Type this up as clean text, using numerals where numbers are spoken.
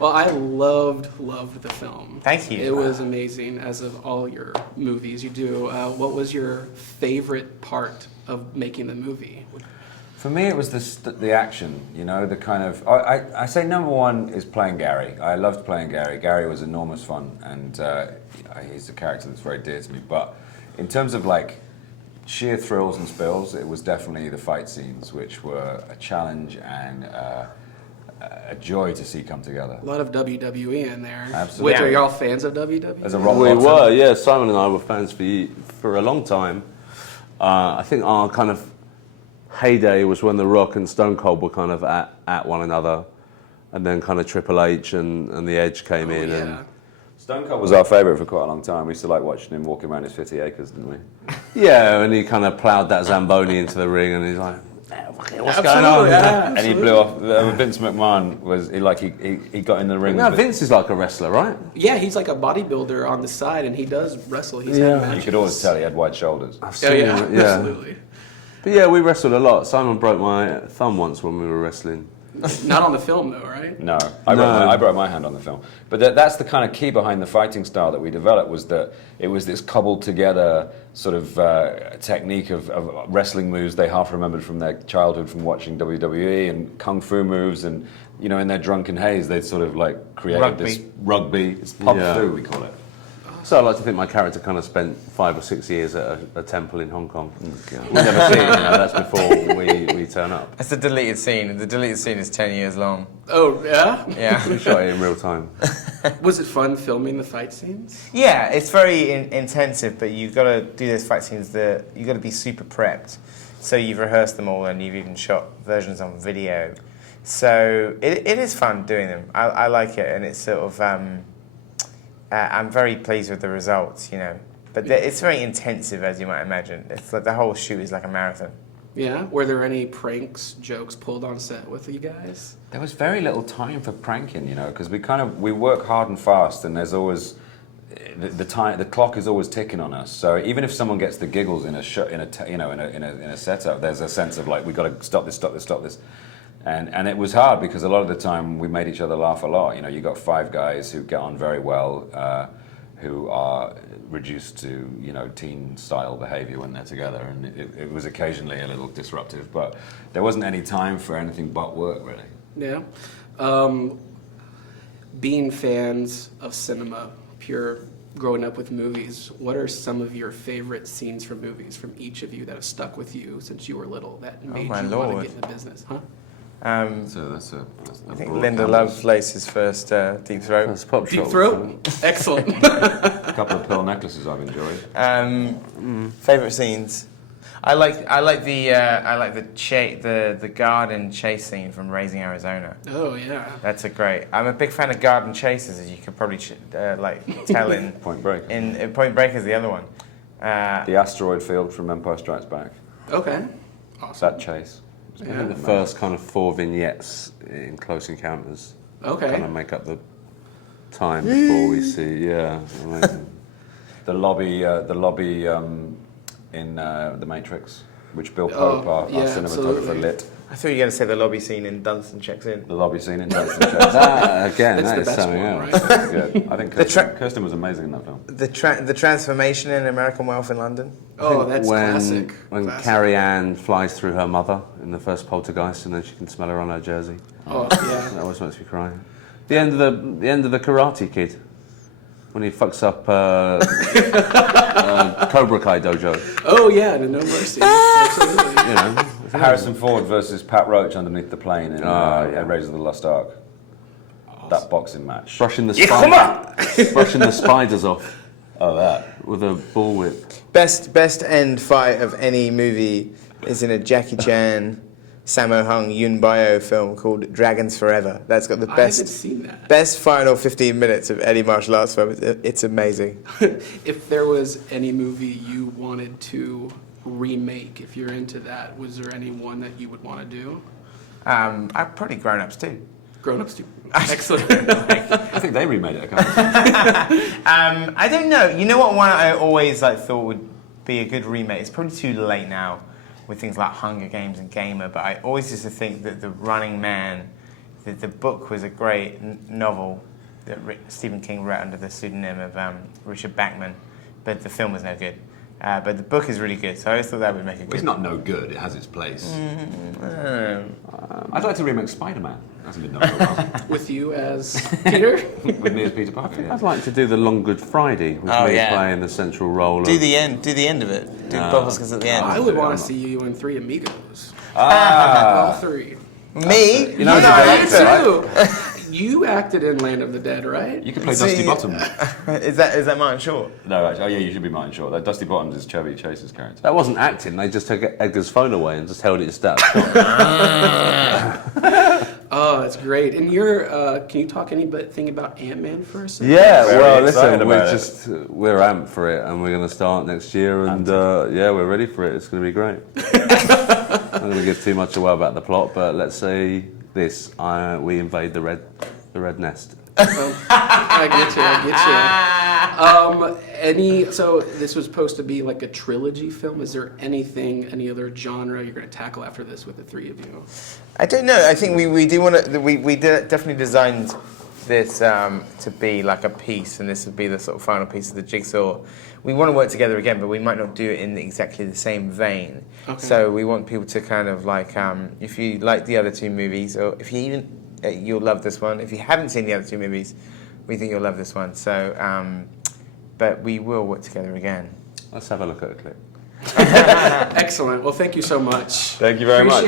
Well, I loved the film. Thank you. It was amazing, as of all your movies you do. What was your favorite part of making the movie? For me, it was the action, you know, the kind of... I say number one is playing Gary. I loved playing Gary. Gary was enormous fun, and he's a character that's very dear to me. But in terms of, like, sheer thrills and spills, it was definitely the fight scenes, which were a challenge and a joy to see come together. A lot of WWE in there. Absolutely. Which, are y'all fans of WWE? As a rock We bottom. were, yeah. Simon and I were fans for a long time. I think our kind of heyday was when The Rock and Stone Cold were kind of at one another, and then kind of Triple H and The Edge came in. Yeah. And Stone Cold was our favourite for quite a long time. We used to like watching him walking around his 50 acres, didn't we? yeah, and he kind of ploughed that Zamboni into the ring, and he's like, what's going on? Yeah, And he blew off. Vince McMahon was he got in the ring. Now Vince is like a wrestler, right? Yeah, he's like a bodybuilder on the side, and he does wrestle. He's Yeah. had matches. You could always tell he had wide shoulders. I've Oh, seen yeah, it, yeah. absolutely. But yeah, we wrestled a lot. Simon broke my thumb once when we were wrestling. Not on the film, though, right? No, I broke my hand on the film. But that's the kind of key behind the fighting style that we developed, was that it was this cobbled together sort of technique of wrestling moves they half remembered from their childhood from watching WWE, and kung fu moves, and you know, in their drunken haze they'd sort of like created this rugby. It's pop fu, we call it. So I like to think my character kind of spent 5 or 6 years at a temple in Hong Kong. We never see it, you know, that's before we turn up. That's the deleted scene. The deleted scene is 10 years long. Oh, yeah? Yeah. We shot it in real time. Was it fun filming the fight scenes? Yeah, it's very intensive, but you've got to do those fight scenes that you've got to be super prepped. So you've rehearsed them all, and you've even shot versions on video. So it is fun doing them. I like it, and it's sort of... I'm very pleased with the results, you know. But it's very intensive, as you might imagine. It's like the whole shoot is like a marathon. Yeah? Were there any pranks, jokes pulled on set with you guys? There was very little time for pranking, you know, because we work hard and fast, and there's always the clock is always ticking on us. So even if someone gets the giggles in a setup, there's a sense of like, we got to stop this. And it was hard because a lot of the time we made each other laugh a lot. You know, you got 5 guys who get on very well, who are reduced to, you know, teen-style behavior when they're together, and it was occasionally a little disruptive, but there wasn't any time for anything but work, really. Yeah. Being fans of cinema, growing up with movies, what are some of your favorite scenes from movies from each of you that have stuck with you since you were little that made you want to get in the business? Huh? So that's I think Linda Lovelace's first Deep Throat. That's Pop Deep Shop. Throat? Excellent. a couple of pearl necklaces I've enjoyed. Favorite scenes. I like the garden chase scene from Raising Arizona. Oh, yeah. That's a great. I'm a big fan of garden chases, as you could probably tell in Point Break. In Point Break is the other one. The asteroid field from Empire Strikes Back. Okay. Awesome. That chase. I think the first kind of 4 vignettes in Close Encounters Okay. kind of make up the time before we see, amazing. The lobby in The Matrix, which Bill Pope, our cinematographer, absolutely. lit. I thought you were going to say the lobby scene in Dunstan Checks In. The lobby scene in Dunstan Checks. Again, That's that the is best something one, else. right? Good. I think Kirsten was amazing in that film. The transformation in American Wealth in London. Oh, that's classic. When Classic. Carrie Ann flies through her mother in the first Poltergeist, and then she can smell her on her jersey. Oh, yeah. That always makes me cry. The end of the Karate Kid, when he fucks up Cobra Kai dojo. Oh, yeah, the No Mercy. Absolutely. You know, Harrison Ford versus Pat Roach underneath the plane in Raiders of the Lost Ark. That boxing match. brushing the spiders off. Oh, that. With a bullwhip. Best end fight of any movie is in a Jackie Chan, Sammo Hung, Yun Bio film called Dragons Forever. That's got the I haven't best seen that. best final 15 minutes of any martial arts film. It's amazing. If there was any movie you wanted to remake, if you're into that, was there any one that you would want to do? I've probably Grown Ups too. Grown Ups too. Excellent. I think they remade it a couple of times. I don't know. You know what one I always thought would be a good remake? It's probably too late now with things like Hunger Games and Gamer, but I always used to think that The Running Man the book was a great novel that Stephen King wrote under the pseudonym of Richard Bachman, but the film was no good. But the book is really good, so I always thought that would make it good. It's not no good. It has its place. I'd like to remake Spider-Man. Hasn't been done for a while. With you as Peter? With me as Peter Parker. Yeah. I'd like to do the Long Good Friday, with me playing the central role. Do the end of it. Do Bubbles at the end. I would want to see you in Three Amigos. All three. Me? You know, You too. You acted in Land of the Dead, right? You could play Dusty Bottom. Is that Martin Short? No, actually, oh yeah, you should be Martin Short. That Dusty Bottoms is Chevy Chase's character. That wasn't acting. They just took Edgar's phone away and just held it stuck. Oh, that's great. And you're, can you talk anything about Ant-Man for a second? Yeah, well, excited listen, we're amped for it, and we're going to start next year, and we're ready for it. It's going to be great. I'm not going to give too much away about the plot, but let's say this: we invade the red nest. I get you. So this was supposed to be like a trilogy film. Is there any other genre you're going to tackle after this with the three of you? I don't know. I think we do want to. We definitely designed this to be like a piece, and this would be the sort of final piece of the jigsaw. We want to work together again, but we might not do it in exactly the same vein. Okay. So we want people to kind of like, if you like the other two movies, or if you even you'll love this one. If you haven't seen the other two movies, we think you'll love this one. So, but we will work together again. Let's have a look at a clip. Excellent. Well, thank you so much. Thank you very much.